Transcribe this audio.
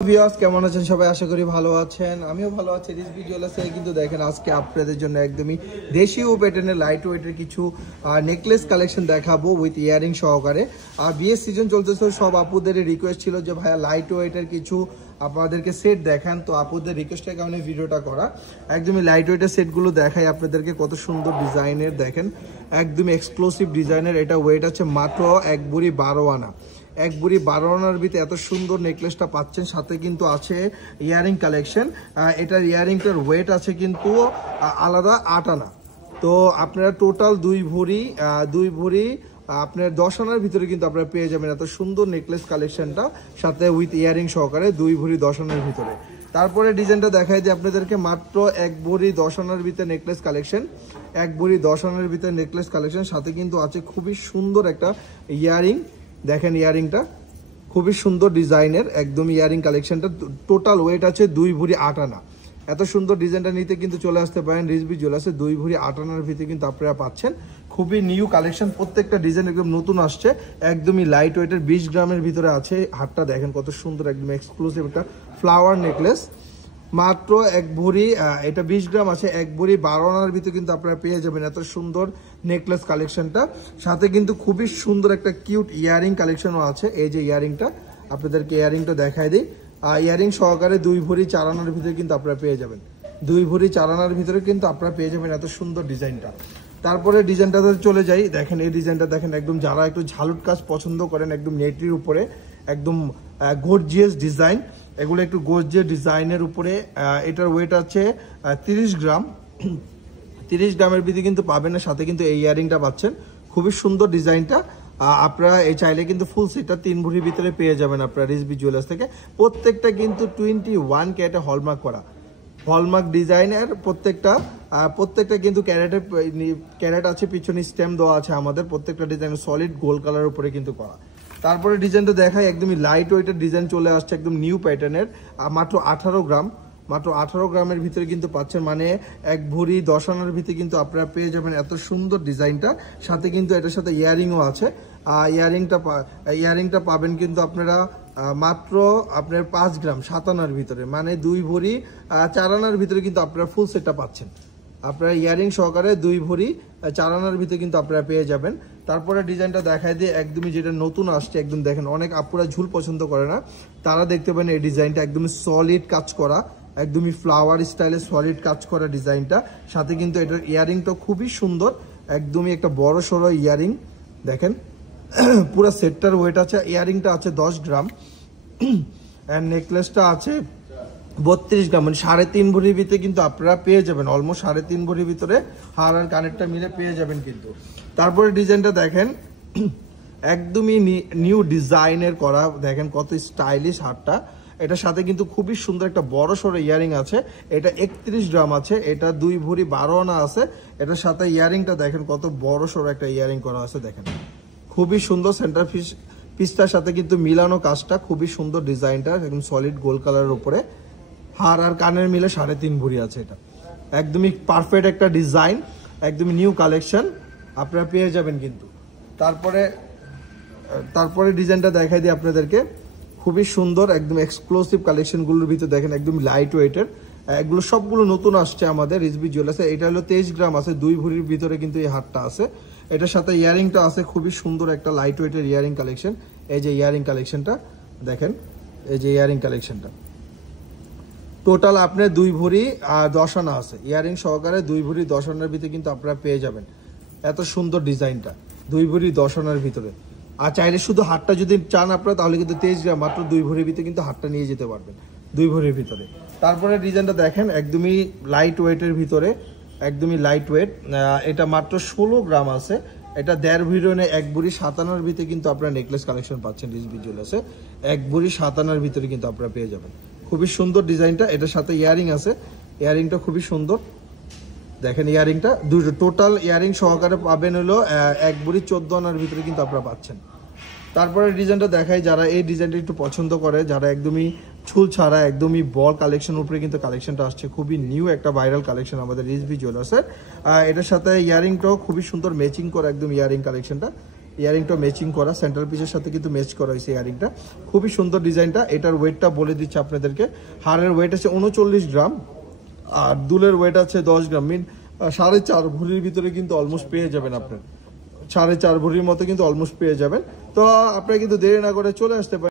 Viewers কেমন আছেন সবাই? আশা করি ভালো আছেন, আমিও ভালো আছি। রিজভি জুয়েলার্সে কিন্তু দেখেন আজকে আপনাদের জন্য একদমই দেশীয় প্যাটার্নের লাইট ওয়েটের কিছু নেকলেস কালেকশন দেখাবো উইথ ইয়ারিং সহকারে। আর বিয়ের সিজন চলতেছে, সব আপুদের রিকোয়েস্ট ছিল যে ভাইয়া লাইট ওয়েটের কিছু আপনাদেরকে সেট দেখান, তো আপুদের রিকোয়েস্টের কারণে ভিডিওটা করা। একদমই লাইট ওয়েটের সেটগুলো দেখাই আপনাদেরকে, কত সুন্দর ডিজাইনের দেখেন, একদমই এক্সক্লুসিভ ডিজাইনের। এটা ওয়েট আছে মাত্র 1 ভরি 12 আনা। 1 ভরি 12 আনার ভিতরে এত সুন্দর নেকলেসটা পাচ্ছেন, সাথে কিন্তু আছে ইয়ারিং কালেকশন। এটার ইয়ারিংটার ওয়েট আছে কিন্তু আলাদা 8 আনা। তো আপনারা টোটাল 2 ভরি আপনার 10 আনার ভিতরে কিন্তু আপনারা পেয়ে যাবেন এত সুন্দর নেকলেস কালেকশনটা, সাথে উইথ ইয়ারিং সহকারে 2 ভরি 10 আনার ভিতরে। তারপরে ডিজাইনটা দেখাই দিই আপনাদেরকে, মাত্র 1 ভরি 10 আনার ভিতরে নেকলেস কালেকশন। 1 ভরি 10 আনার ভিতরে নেকলেস কালেকশন, সাথে কিন্তু আছে খুবই সুন্দর একটা ইয়ারিং। দেখেন ইয়ারিংটা খুবই সুন্দর ডিজাইনের, একদম ইয়ারিং কালেকশনটা। টোটাল ওয়েট আছে 2 ভরি 8 আনা। এত সুন্দর ডিজাইনটা নিতে কিন্তু চলে আসতে পারেন রিজভি জুয়েলার্সে। 2 ভরি 8 আনার ভিতরে কিন্তু আপনারা পাচ্ছেন খুবই নিউ কালেকশন। প্রত্যেকটা ডিজাইন একদম নতুন আসছে, একদমই লাইট ওয়েটের 20 গ্রামের ভিতরে আছে। হাতটা দেখেন কত সুন্দর, একদম এক্সক্লুসিভ একটা ফ্লাওয়ার নেকলেস। মাত্র 1 ভরি এটা 20 গ্রাম আছে, 1 ভরি 12 আনার ভিতরে কিন্তু আপনারা পেয়ে যাবেন এত সুন্দর নেকলেস কালেকশনটা। সাথে কিন্তু খুবই সুন্দর একটা কিউট ইয়ারিং কালেকশনও আছে। এই যে ইয়ারিংটা আপনাদেরকে ইয়ারিংটা দেখাই দিই, ইয়ারিং সহকারে 2 ভরি 4 আনার ভিতরে কিন্তু আপনারা পেয়ে যাবেন। 2 ভরি 4 আনার ভিতরে কিন্তু আপনারা পেয়ে যাবেন এত সুন্দর ডিজাইনটা। তারপরে ডিজাইনটাতে চলে যাই, দেখেন এই ডিজাইনটা দেখেন, একদম যারা একটু ঝালুট কাজ পছন্দ করেন, একদম নেটির উপরে একদম গর্জিয়াস ডিজাইন, এগুলো একটু গর্জিয়াস ডিজাইনের উপরে। এটার ওয়েট আছে 30 গ্রাম। 30 গ্রামের ভিতরে কিন্তু পাবেন না, সাথে কিন্তু এই ইয়ারিংটা পাচ্ছেন। খুবই সুন্দর ডিজাইনটা। আপনারা এই চাইলে কিন্তু ফুল সেটটা 3 ভরির ভিতরে পেয়ে যাবেন আপনারা রিজভি জুয়েলার্স থেকে। প্রত্যেকটা কিন্তু 21 ক্যারেটে হলমার্ক করা, হলমার্ক ডিজাইনের প্রত্যেকটা কিন্তু ক্যারেট আছে, পিছনে স্টেম দেওয়া আছে আমাদের। প্রত্যেকটা ডিজাইন সলিড গোল্ড কালার উপরে কিন্তু করা। তারপরে ডিজাইনটা দেখাই, একদমই লাইট ওয়েটের ডিজাইন চলে আসছে, একদম নিউ প্যাটার্নের। মাত্র 18 গ্রাম, মাত্র 18 গ্রামের ভিতরে কিন্তু পাচ্ছেন, মানে 1 ভরি 10 আনার ভিতরে কিন্তু আপনারা পেয়ে যাবেন এত সুন্দর ডিজাইনটা। সাথে কিন্তু এটার সাথে ইয়ারিংও আছে। ইয়ারিংটা পাবেন কিন্তু আপনারা মাত্র আপনার 5 গ্রাম 7 আনার ভিতরে, মানে 2 ভরি 4 আনার ভিতরে কিন্তু আপনারা ফুল সেটটা পাচ্ছেন। আপনারা ইয়ারিং সহকারে 2 ভরি 4 আনার ভিতরে কিন্তু আপনারা পেয়ে যাবেন। তারপরে ডিজাইনটা দেখাই দিয়ে, একদমই যেটা নতুন আসছে, একদম দেখেন অনেক আপুরা ঝুল পছন্দ করে না, তারা দেখতে পাবেন এই ডিজাইনটা একদমই সলিড কাজ করা, একদমই ফ্লাওয়ার স্টাইলে সলিড কাজ করা ডিজাইনটা। সাথে কিন্তু এটার ইয়ারিংটা খুবই সুন্দর, একদমই একটা বড় সড়ো ইয়ারিং। দেখেন পুরো সেটটার ওয়েট আছে, ইয়ারিংটা আছে 10 গ্রাম অ্যান্ড নেকলেসটা আছে 32 গ্রাম, মানে 3.5 ভরির ভিতরে কিন্তু আপনারা পেয়ে যাবেন। অলমোস্ট 3.5 ভরির ভিতরে হার আর কানেরটা মিলে পেয়ে যাবেন কিন্তু। তারপরে ডিজাইনটা দেখেন, একদমই নিউ ডিজাইনের করা, দেখেন কত স্টাইলিশ হারটা। এটার সাথে কিন্তু খুবই সুন্দর একটা বড় সড়ো ইয়ারিং আছে। এটা 31 গ্রাম আছে, এটা 2 ভরি 12 আনা আছে। এটার সাথে ইয়ারিংটা দেখেন কত বড় সড়ো একটা ইয়ারিং করা আছে, দেখেন খুবই সুন্দর। সেন্টার পিসটার সাথে কিন্তু মিলানো কাজটা, খুবই সুন্দর ডিজাইনটা, একদম সলিড গোল্ড কালারের উপরে। হার আর কানের মিলে 3.5 ভরি আছে। এটা একদমই পারফেক্ট একটা ডিজাইন, একদমই নিউ কালেকশন আপনারা পেয়ে যাবেন কিন্তু। তারপরে ডিজাইনটা দেখাই দিই আপনাদেরকে, খুবই সুন্দর একদম এক্সক্লুসিভ কালেকশনগুলোর ভিতরে দেখেন, একদম লাইট ওয়েটের। এগুলো সবগুলো নতুন আসছে আমাদের রিজভি জুয়েলার্সে। এটা হলো 23 গ্রাম আছে, 2 ভরির ভিতরে কিন্তু এই হারটা আছে। এটার সাথে ইয়ারিংটা আছে, খুবই সুন্দর একটা লাইট ওয়েটের ইয়ারিং কালেকশন। এই যে ইয়ারিং কালেকশনটা দেখেন, এই যে ইয়ারিং কালেকশনটা টোটাল আপনার 2 ভরি 10 আনা আছে, ইয়ারিং সহকারে 2 ভরি 10 আনার ভিতরে কিন্তু আপনারা পেয়ে যাবেন এত সুন্দর ডিজাইনটা 2 ভরি 10 আনার ভিতরে। আর চাইলে শুধু হাতটা যদি চান আপনারা, তাহলে কিন্তু 23 গ্রাম মাত্র 2 ভরির ভিতরে কিন্তু হাতটা নিয়ে যেতে পারবেন 2 ভরির ভিতরে। তারপরে ডিজাইনটা দেখেন, একদমই লাইট ওয়েটের ভিতরে, একদমই লাইট ওয়েট। এটা মাত্র 16 গ্রাম আছে। এটা 1.5 ভরি 1 ভরি 7 আনার ভিতরে কিন্তু আপনারা নেকলেস কালেকশন পাচ্ছেন রিজভি জুয়েলার্সে। 1 ভরি 7 আনার ভিতরে কিন্তু আপনারা পেয়ে যাবেন। খুবই সুন্দর ডিজাইনটা। এটার সাথে ইয়ারিং আছে, ইয়ারিংটা খুবই সুন্দর। দেখেন ইয়ারিংটা টোটাল ইয়ারিং সহকারে পাবেন হলো 1 ভরি 14 আনার ভিতরে কিন্তু আপনারা পাচ্ছেন। তারপরে ডিজাইনটা দেখাই, যারা এই ডিজাইনটা একটু পছন্দ করে, যারা একদমই ছুল ছাড়া একদমই বল কালেকশন উপরে কিন্তু কালেকশনটা আসছে, খুবই নিউ একটা ভাইরাল কালেকশন আমাদের রিজভি জুয়েলার্সের। এটার সাথে ইয়ারিংটাও খুবই সুন্দর ম্যাচিং করে একদম ইয়ারিং কালেকশনটা। ইয়ারিংটা ম্যাচিং করা, সেন্টার পিসের সাথে কিন্তু ম্যাচ করা হয়েছে ইয়ারিংটা। খুবই সুন্দর ডিজাইনটা। এটার ওয়েটটা বলে দিচ্ছি আপনাদেরকে, হারের ওয়েট আছে 39 গ্রাম আর দুলের ওয়েট আছে 10 গ্রাম, মিন 4.5 ভরির ভিতরে কিন্তু অলমোস্ট পেয়ে যাবেন আপনার, 4.5 ভরির মতো কিন্তু অলমোস্ট পেয়ে যাবেন। তো আপনারা কিন্তু দেরি না করে চলে আসতে পারেন।